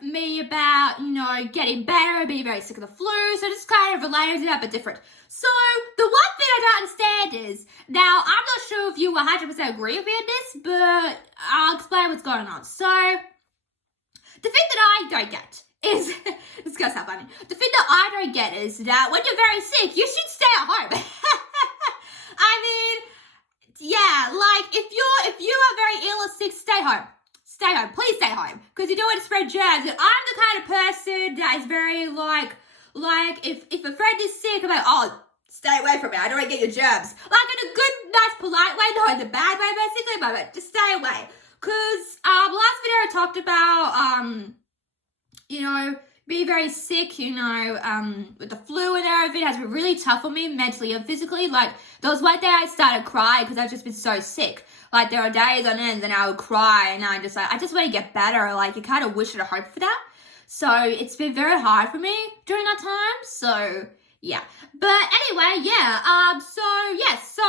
me about, getting better, being very sick of the flu. So just kind of related to that, but different. So the one thing I don't understand is, now I'm not sure if you 100% agree with me on this, but I'll explain what's going on. So the thing that I don't get is, it's gonna sound funny. The thing that I don't get is that when you're very sick, you should stay at home. I mean, yeah, like if you are very ill or sick, stay home. Stay home. Please stay home. Because you don't want to spread germs. And I'm the kind of person that is very like if a friend is sick, I'm like, oh, stay away from me. I don't want to get your germs. Like in a good, nice, polite way, not in a bad way, basically, but just stay away. Because last video I talked about being very sick, with the flu and everything has been really tough on me mentally and physically. Like, there was one day I started crying because I've just been so sick. Like, there are days on end and I would cry and I just want to get better. Like, you kind of wish and hope for that. So, it's been very hard for me during that time. So, yeah. But anyway, yeah. So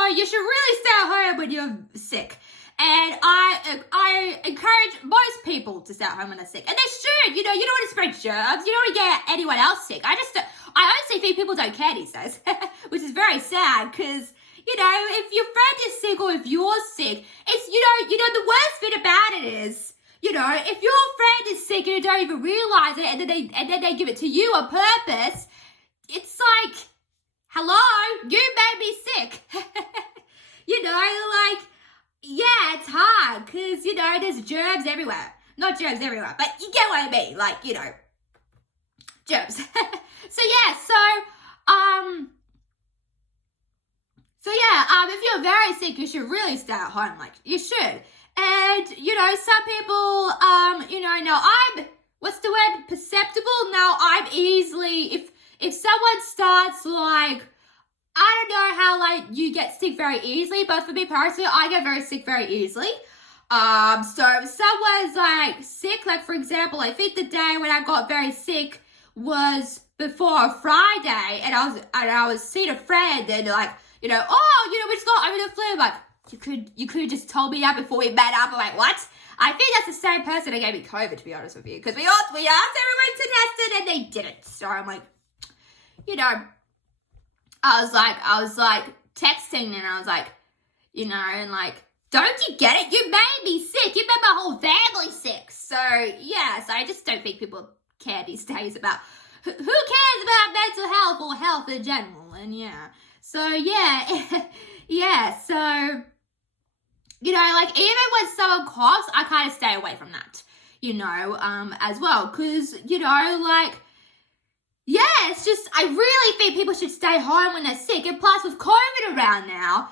you should really stay at home when you're sick. And I encourage most people to stay at home when they're sick. And they should, you don't want to spread germs. You don't want to get anyone else sick. I honestly think people don't care these days, which is very sad because, if your friend is sick or if you're sick, it's, the worst bit about it is, if your friend is sick and you don't even realize it and then they give it to you on purpose, it's like, hello, you made me sick. Yeah, it's hard because, there's germs everywhere. Not germs everywhere, but you get what I mean. Like, germs. If you're very sick, you should really stay at home. Like, you should. And, some people, now I'm, what's the word? Perceptible? Now I'm easily, if someone starts, like, I don't know how, you get sick very easily, but for me personally, I get very sick very easily. So if someone's, sick, for example, I think the day when I got very sick was before a Friday, and I was seeing a friend, and we just got over the flu. Like, you could have just told me that before we met up. I'm like, what? I think that's the same person that gave me COVID, to be honest with you, because we asked everyone to test it, and they didn't. So I'm like, I was texting and I was like, don't you get it? You made me sick. You made my whole family sick. So, yeah, so I just don't think people care these days about, who cares about mental health or health in general? And yeah, so yeah, yeah, so, even when someone coughs, I kind of stay away from that, as well. Because, yeah, it's just, I really think people should stay home when they're sick. And plus, with COVID around now,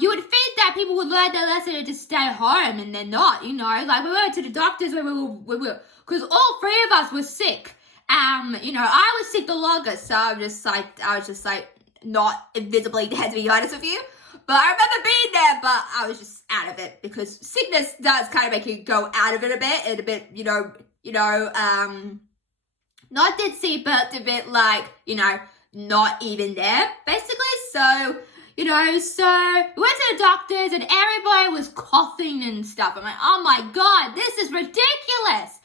you would think that people would learn their lesson and just stay home, and they're not, we went to the doctors when we were, because all three of us were sick. I was sick the longest, so I was just not invisibly dead, to be honest with you. But I remember being there, but I was just out of it, because sickness does kind of make you go out of it a bit, and a bit, not dead sick, but a bit not even there, basically. So, so we went to the doctors and everybody was coughing and stuff. I'm like, oh my God, this is ridiculous.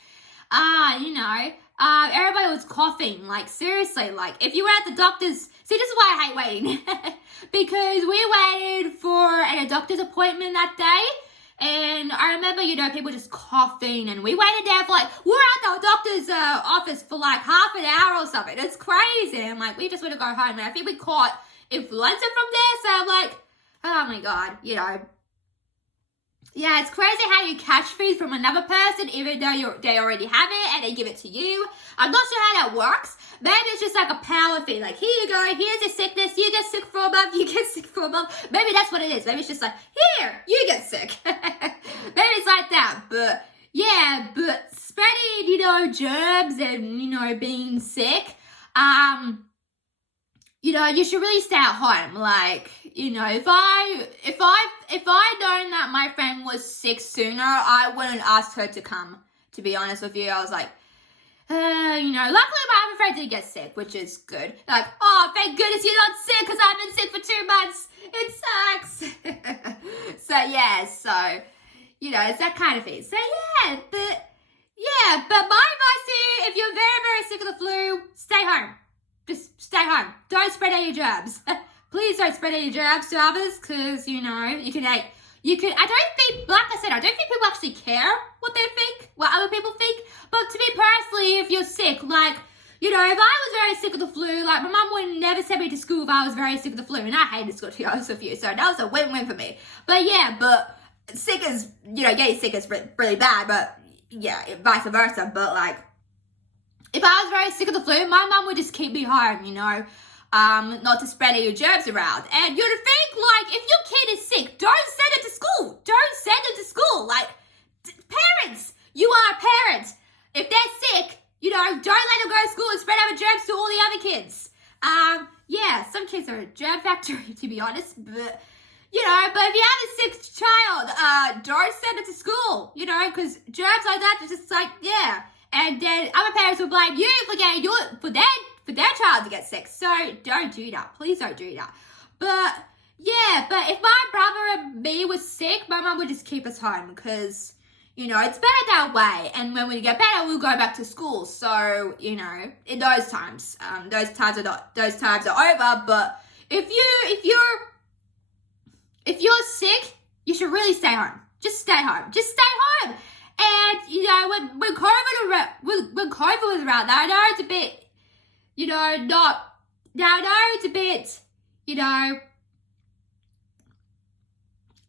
Everybody was coughing, seriously, if you were at the doctor's, see, this is why I hate waiting, because we waited for a doctor's appointment that day. And I remember, people just coughing, and we waited there for we were at the doctor's office for half an hour or something. It's crazy. I'm like, we just want to go home. And I think we caught influenza from there. So I'm like, oh my God, Yeah, it's crazy how you catch things from another person, even though they already have it and they give it to you. I'm not sure how that works. Maybe it's just a power thing. Here you go, here's your sickness. You get sick for a month, you get sick for a month. Maybe that's what it is. Maybe it's just here, you get sick. Maybe it's like that. But yeah, but spreading, germs and, being sick, you should really stay at home. If I known that my friend was sick sooner, I wouldn't ask her to come, to be honest with you. I was like, luckily my other friend didn't get sick, which is good. Oh, thank goodness you're not sick, because I've been sick for 2 months. It sucks. So, yeah, it's that kind of thing. So, yeah, but, yeah, but my advice to you, if you're very, very sick of the flu, stay home. Just stay home. Don't spread any germs. Please don't spread any germs to others, because, you know, I don't think, like I said, I don't think people actually care what they think, what other people think. But to me personally, if you're sick, like, you know, if I was very sick of the flu, like, my mum would never send me to school if I was very sick of the flu, and I hated school, to be honest with you, so that was a win-win for me. But yeah, sick is, you know, getting sick is really bad, but yeah, vice versa. But like, if I was very sick of the flu, my mum would just keep me home, you know, not to spread any germs around. And you'd think, like, if your kid is sick, don't send it to school. Don't send it to school. Like, parents, you are a parent. If they're sick, you know, don't let them go to school and spread other germs to all the other kids. Yeah, some kids are a germ factory, to be honest, but, you know, but if you have a sick child, don't send it to school, you know, because germs like that are just like, yeah. And then other parents will blame you for their child to get sick. So don't do that. Please don't do that. But, yeah, but if my brother and me was sick, my mum would just keep us home because, you know, it's better that way. And when we get better, we'll go back to school. So, you know, in those times, those times are over. But if you're sick, you should really stay home. Just stay home. Just stay home. And, you know, when COVID was around, I know it's a bit, you know, I know it's a bit, you know,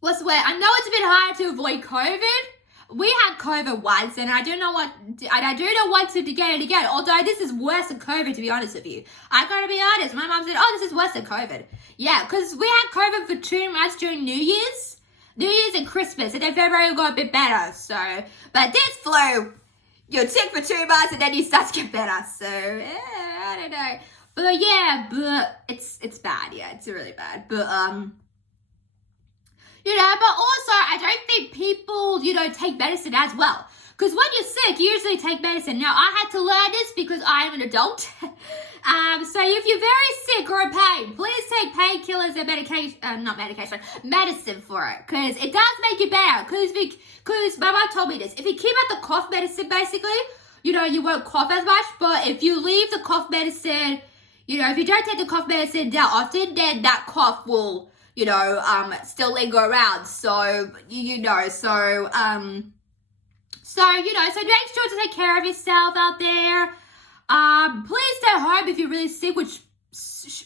what's the word? I know it's a bit hard to avoid COVID. We had COVID once, and I do not want to get it again, although this is worse than COVID, to be honest with you. I gotta be honest, my mom said, oh, this is worse than COVID. Yeah, because we had COVID for 2 months during New Year's and Christmas, and then February got a bit better, so, but this flu, you're sick for 2 months, and then you start to get better, so, I don't know, but yeah, but it's bad, yeah, it's really bad, but, you know, but also, I don't think people, you know, take medicine as well. Because when you're sick, you usually take medicine. Now, I had to learn this because I am an adult. So if you're very sick or in pain, please take painkillers and medicine for it. Because it does make you better. Because my mom told me this. If you keep out the cough medicine, basically, you know, you won't cough as much. But if you leave the cough medicine, you know, if you don't take the cough medicine that often, then that cough will, you know, still linger around. So, you know, so make sure to take care of yourself out there. Please stay home if you're really sick, which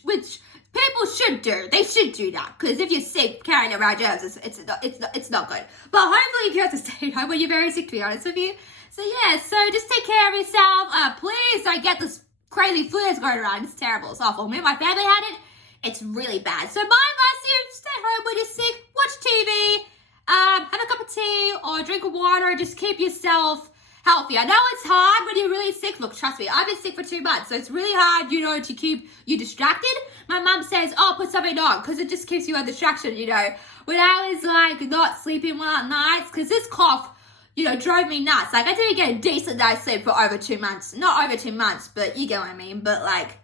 people should do. They should do that, because if you're sick, carrying around germs, it's not good. But hopefully you have to stay home when you're very sick, to be honest with you. So yeah, so just take care of yourself. Please don't get this crazy flu that's going around. It's terrible. It's awful. Me and my family had it. It's really bad. So my advice to you, stay home when you're sick, watch TV, have a cup of tea or drink of water. Just keep yourself healthy. I know it's hard when you're really sick. Look, trust me, I've been sick for 2 months, so it's really hard, you know, to keep you distracted. My mum says, oh, put something on, because it just keeps you a distraction, you know. When I was, like, not sleeping well at nights, because this cough, you know, drove me nuts. Like, I didn't get a decent night's sleep for over 2 months. Not over 2 months, but you get what I mean. But, like,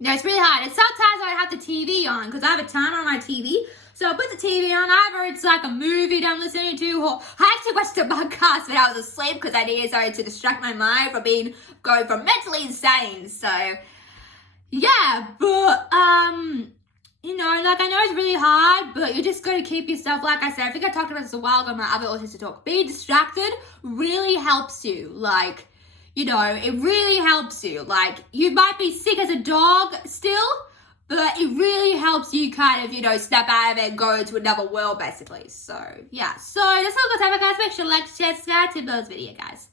no, it's really hard. And sometimes I have the TV on, because I have a timer on my TV. So I put the TV on, either it's like a movie that I'm listening to, or I actually watched a podcast when I was asleep because I needed something to distract my mind from going from mentally insane. So, yeah, but, you know, like, I know it's really hard, but you just got to keep yourself, like I said, I think I talked about this a while ago in my other autistic talk. Being distracted really helps you, like, you know, it really helps you. Like, you might be sick as a dog still, but it really helps you kind of, you know, snap out of it and go into another world, basically. So, yeah. So, that's all the time, guys. Make sure to like, share, subscribe to those videos, guys.